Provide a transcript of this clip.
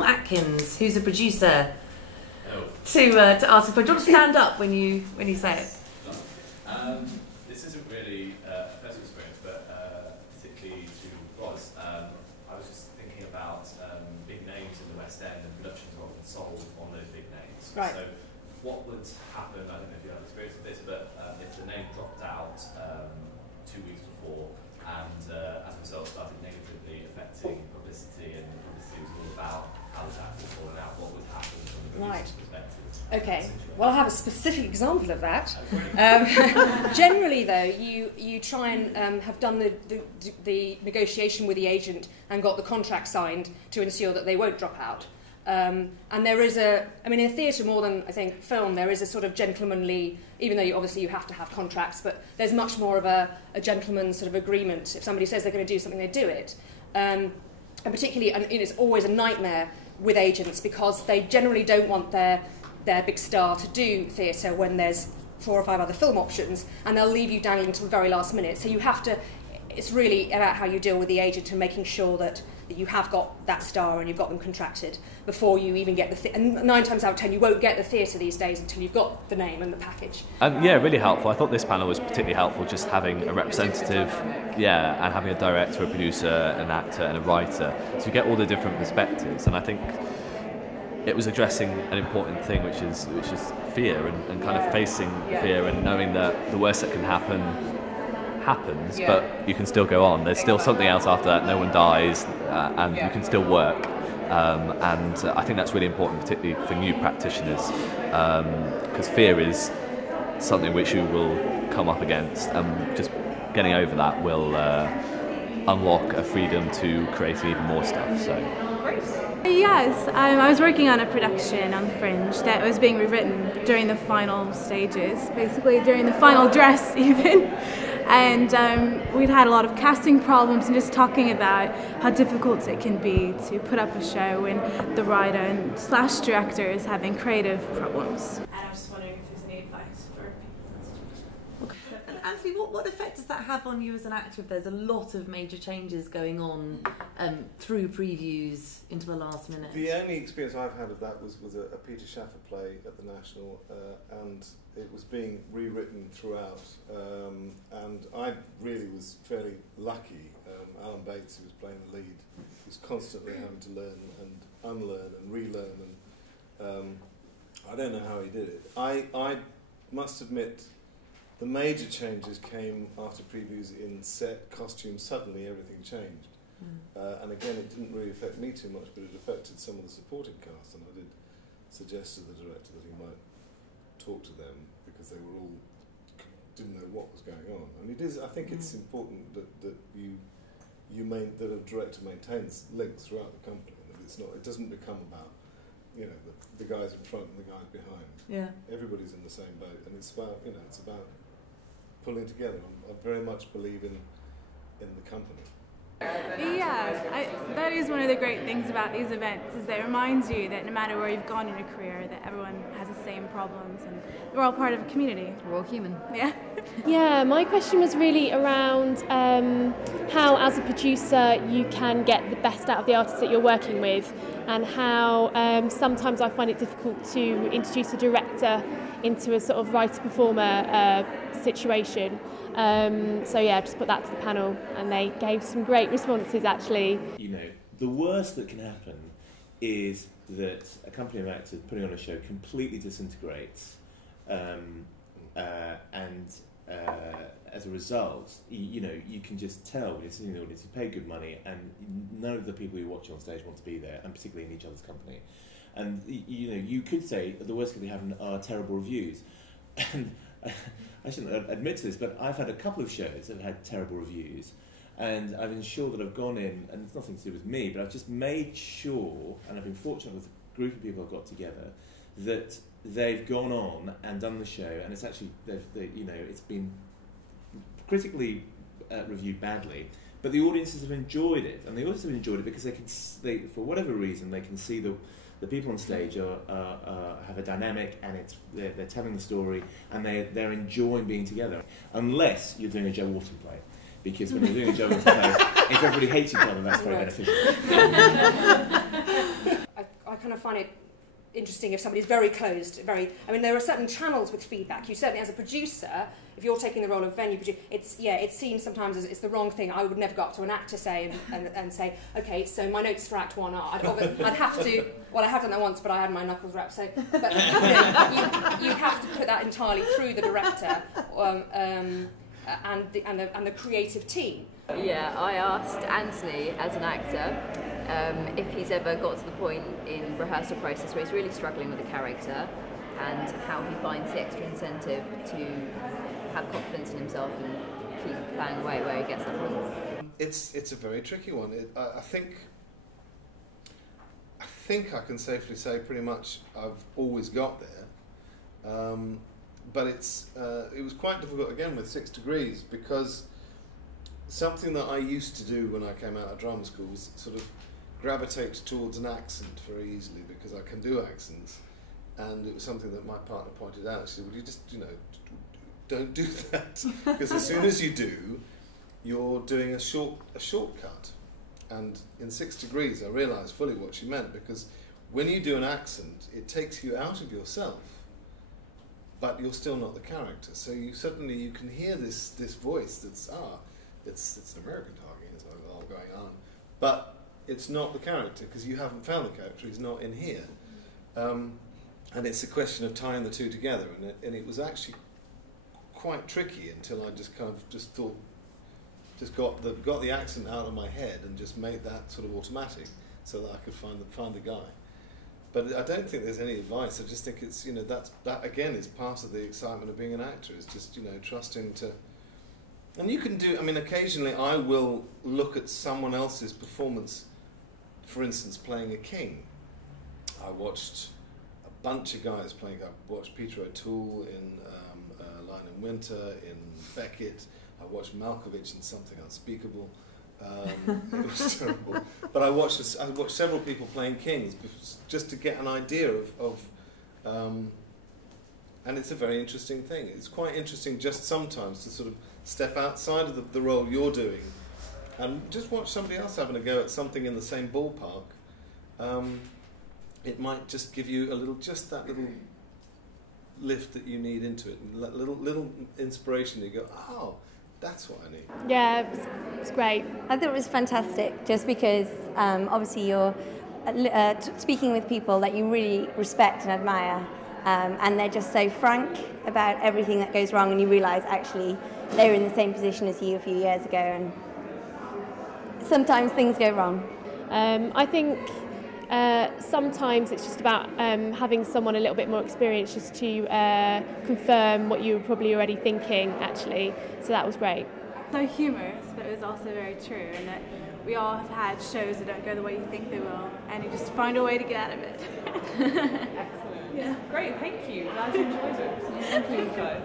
Tom Atkins, who's a producer, to ask a question. Do you want to stand up when you say it? This isn't really a personal experience, but particularly to Roz. I was just thinking about big names in the West End, and productions are often sold on those big names. Right. So what would happen, I don't know if you have experience with this, but if the name dropped out 2 weeks before and as a result started negatively affecting publicity, and publicity was all about how the act was falling out, what would happen from the producer's perspective? Okay, well I have a specific example of that. Generally though, you try and have done the negotiation with the agent and got the contract signed to ensure that they won't drop out. And there is in theatre more than I think film, there is a sort of gentlemanly, even though obviously you have to have contracts, but there's much more of a gentleman's sort of agreement. If somebody says they're going to do something, they do it. And particularly, and it's always a nightmare with agents because they generally don't want their big star to do theatre when there's 4 or 5 other film options, and they'll leave you dangling until the very last minute. So you have to, it's really about how you deal with the agent and making sure that you have got that star and you've got them contracted before you even get the and 9 times out of 10 you won't get the theatre these days until you've got the name and the package. Yeah, really helpful. I thought this panel was particularly helpful, just having a representative, and having a director, a producer, an actor and a writer, so you get all the different perspectives. And I think it was addressing an important thing, which is fear and kind of facing fear and knowing that the worst that can happen happens, but you can still go on. There's still something else after that. No one dies, and you can still work. And I think that's really important, particularly for new practitioners, because fear is something which you will come up against, and just getting over that will unlock a freedom to create even more stuff. So. Yes, I was working on a production on the Fringe that was being rewritten during the final stages, basically during the final dress even. And we'd had a lot of casting problems and just talking about how difficult it can be to put up a show when the writer and / director is having creative problems. And I was just wondering if there's any advice for people in that situation. And Anthony, what effect does that have on you as an actor if there's a lot of major changes going on through previews into the last minute? The only experience I've had of that was a Peter Shaffer play at the National, and it was being rewritten throughout, and I really was fairly lucky. Alan Bates, who was playing the lead, was constantly having to learn and unlearn and relearn, and I don't know how he did it. I must admit, the major changes came after previews in set, costumes. Suddenly everything changed. And again, it didn't really affect me too much, but it affected some of the supporting cast, and I did suggest to the director that he might talk to them because they were all didn't know what was going on. And it is, I think it's important that that a director maintains links throughout the company, and that it doesn't become about the guys in front and the guys behind. Yeah, everybody's in the same boat, and it's about it's about pulling together. I very much believe in the company. Yeah, that is one of the great things about these events, is that it reminds you that no matter where you've gone in your career, that everyone has the same problems and we're all part of a community. We're all human. Yeah. Yeah, my question was really around how, as a producer, you can get the best out of the artists that you're working with, and how sometimes I find it difficult to introduce a director into a sort of writer-performer situation. So yeah, just put that to the panel, and they gave some great responses actually. The worst that can happen is that a company of actors putting on a show completely disintegrates, and as a result, you can just tell when you're sitting in the audience, you pay good money, and none of the people you watch on stage want to be there, and particularly in each other's company. And you could say the worst that can happen are terrible reviews, and I shouldn't admit to this, but I've had a couple of shows that have had terrible reviews, and I've ensured that I've gone in, and it's nothing to do with me, but I've just made sure, and I've been fortunate with the group of people I've got together, that they've gone on and done the show, and it's actually, it's been critically reviewed badly, but the audiences have enjoyed it, and the audiences have enjoyed it because they for whatever reason, they can see the people on stage have a dynamic, and they're telling the story, and they're enjoying being together. Unless you're doing a Joe Walton play, because when you're doing a Joe Walton play, if everybody hates each other, that's very beneficial. kind of find it interesting if somebody's very closed, I mean, there are certain channels with feedback. You certainly, as a producer, if you're taking the role of venue producer, it's seen sometimes as it's the wrong thing. I would never go up to an actor and say, okay, so my notes for Act 1 are. I'd have to. Well, I have done that once, but I had my knuckles wrapped. So, but you have to put that entirely through the director and the creative team. Yeah, I asked Anthony as an actor if he's ever got to the point in rehearsal process where he's really struggling with a character, and how he finds the extra incentive to have confidence in himself and keep playing away, where he gets that from. It's a very tricky one. I think I can safely say pretty much I've always got there, but it was quite difficult again with 6 Degrees, because something that I used to do when I came out of drama school was sort of gravitate towards an accent very easily, because I can do accents, and it was something that my partner pointed out. She said, "Well, you just, don't do that, because as soon as you do, you're doing a shortcut." And in 6 Degrees, I realised fully what she meant, because when you do an accent, it takes you out of yourself, but you're still not the character. So you can hear this voice that's it's an American talking, it's all going on, but it's not the character, because you haven't found the character. He's not in here, and it's a question of tying the two together. And it was actually quite tricky until I just got the accent out of my head and just made that sort of automatic, so that I could find the guy. But I don't think there's any advice. I just think it's that again is part of the excitement of being an actor, is just trusting to. And you can do. I mean, occasionally I will look at someone else's performance. For instance, playing a king. I watched a bunch of guys playing. I watched Peter O'Toole in Lion in Winter, in Beckett. I watched Malkovich in Something Unspeakable. It was terrible. But I watched several people playing kings just to get an idea of and it's a very interesting thing. It's quite interesting just sometimes to sort of step outside of the role you're doing and just watch somebody else having a go at something in the same ballpark. It might just give you just that little lift that you need into it, and that little inspiration. You go, oh, that's what I need. Yeah, it was great. I thought it was fantastic, just because obviously you're speaking with people that you really respect and admire, and they're just so frank about everything that goes wrong, and you realise actually they were in the same position as you a few years ago, and sometimes things go wrong. I think sometimes it's just about having someone a little bit more experienced just to confirm what you were probably already thinking, actually. So that was great. So humorous, but it was also very true, and that we all have had shows that don't go the way you think they will, and you just find a way to get out of it. Excellent. Yeah. Great, thank you. Glad you enjoyed it. Thank you, guys.